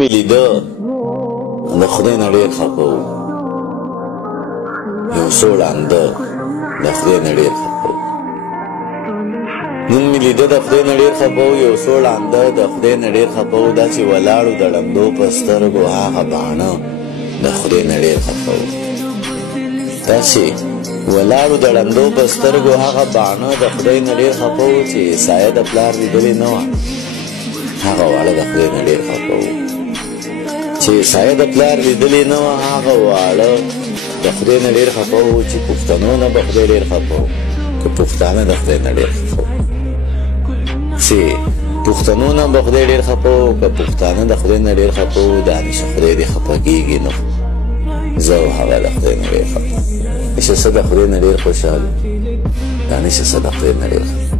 مې لیده د خدای نه ډېر خفه و، یو څو ړانده د خدای نه ډېر خفه و. نن مې لیده د خدای نه ډېر خفه و، یو څو ړانده د خدای نه ډېر خفه و. دا چې ولاړو د ړندو په سترګو هغه باڼه د خدای نه ډېر خفه و. دا چې ولاړو د ړندو په سترګو هغه باڼه د خدای نه ډېر خفه و چې سایه د پلار لیدلې نه وه، هغه واړه د خدای نه ډېر خفه و. چې سایه د پلار لیدلې نه وه، هغه واړه د خدای نه ډېر خفه و چې پښتنو نه به خدای ډېر خفه و، که پښتانه د خدای نه ډېر خفه و. چې پښتنو نه به خدای ډېر خفه و، که پښتانه د خدای نه ډېر خفه و. دا نشه خدای دې خفه کېږي نو زه او هغه د خدای نه ډېر خفه. نشه څه د خدای نه ډېر خوشحال، دا نشه څه د خدای نه ډېر خفه.